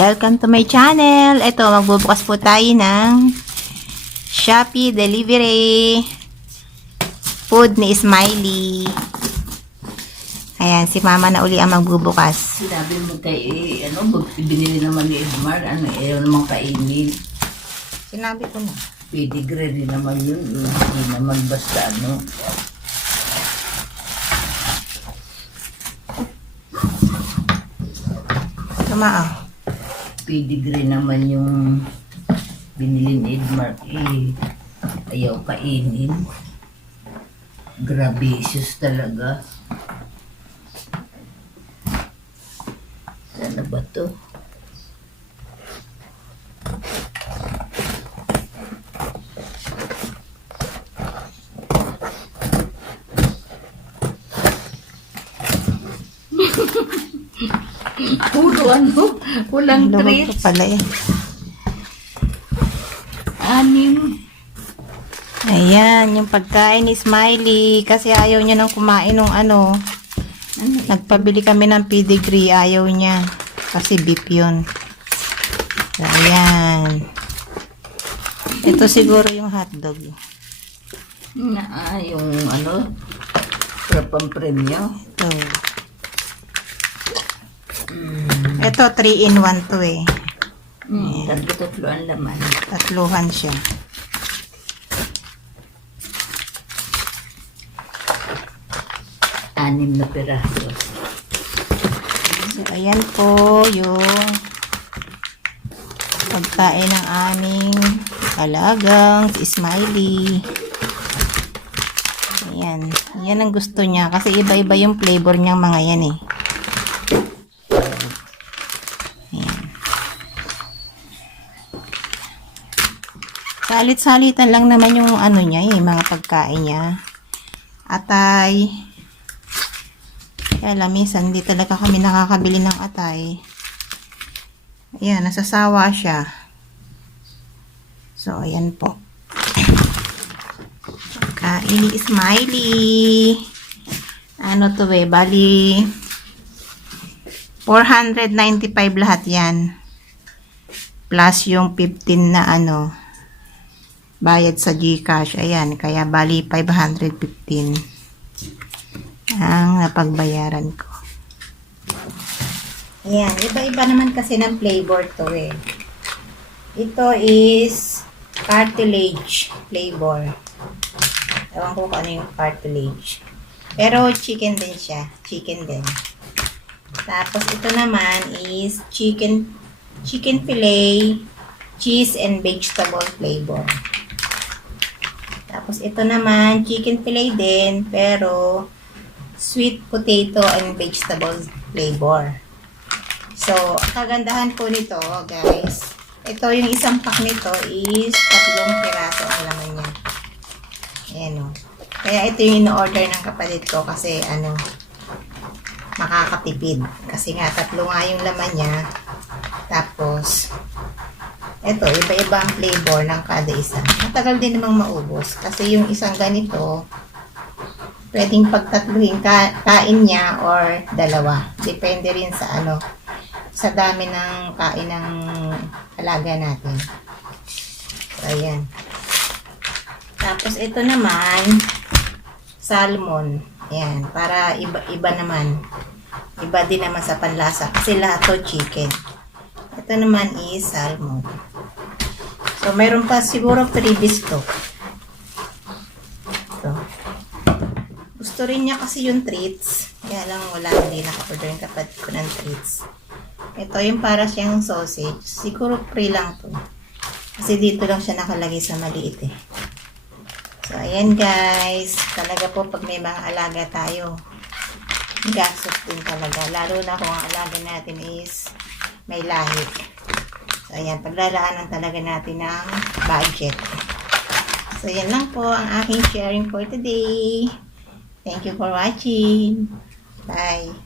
Welcome to my channel. Ito, magbubukas po tayo ng Shopee delivery food ni Smiley. Ayan, si mama na uli ang magbubukas. Sinabi mo kay, binili naman ni Edmar, ayaw naman kainin. Sinabi ko na. Pedigree rin naman yun, hindi naman basta Tumaa. Pedigree naman yung binili ni Edmar, ayaw kainin. Gracious talaga. Sana ba to? Puro kulang Lumag ko treats. pala eh. 6. Ayan, yung pagkain ni Smiley. Kasi ayaw niya nang kumain ng Nagpabili kami ng pedigree. Ayaw niya. Kasi beef yun. So, ayan. Ito siguro yung hotdog. Yung prapang premyo. Ito. Ito, 3-in-1 to eh. Tatlo ang laman. Tatluhan siya. Anim na piraso. So, ayan po yung pagkain ng aming alagang si Smiley. Ayan. Yan ang gusto niya. Kasi iba-iba yung flavor niyang mga yan eh. Ayan. Salit-salitan lang naman yung niya eh, mga pagkain niya. Atay. Kaya lang, minsan hindi talaga kami nakakabili ng atay. Ayan, nasasawa siya. So, ayan po. Kain ni Smiley. Ano to eh, bali 495 lahat yan. Plus yung 15 na bayad sa GCash. Ayan, kaya bali 515 ang napagbayaran ko. Ayan, iba-iba naman kasi ng flavor to eh. Ito is cartilage flavor. Ewan ko kung ano yung cartilage. Pero chicken din siya. Chicken din. Tapos ito naman is chicken fillet, cheese and vegetable flavor. Tapos ito naman chicken fillet din pero sweet potato and vegetable flavor. So, kagandahan po nito, guys. Ito, yung isang pack nito is 3 piraso ang laman niya. Ayan o. Kaya ito yung in-order ng kapatid ko kasi, makakatipid. Kasi nga, 3 nga yung laman niya. Tapos, ito, iba-iba ang flavor ng kada isa. Matagal din namang maubos. Kasi yung isang ganito, pwedeng pagtatluhin kain niya or 2. Depende rin sa sa dami ng kain ng alaga natin. So, ayan. Tapos ito naman salmon. Ayan, para iba naman. Iba din naman sa panlasa kasi lahat to chicken. Ito naman is salmon. So, mayroon pa siguro freebies to. Ito. Gusto rin niya kasi yung treats. Kaya lang hindi naka-order yung kapatid ko ng treats. Ito yung para siyang sausage. Siguro free lang to. Kasi dito lang siya nakalagay sa maliit eh. So, ayan guys. Talaga po pag may mga alaga tayo, gastos din talaga. Lalo na kung ang alaga natin is may lahi. So, ayan. Paglalaanan talaga natin ng budget. So, yan lang po ang aking sharing for today. Thank you for watching. Bye.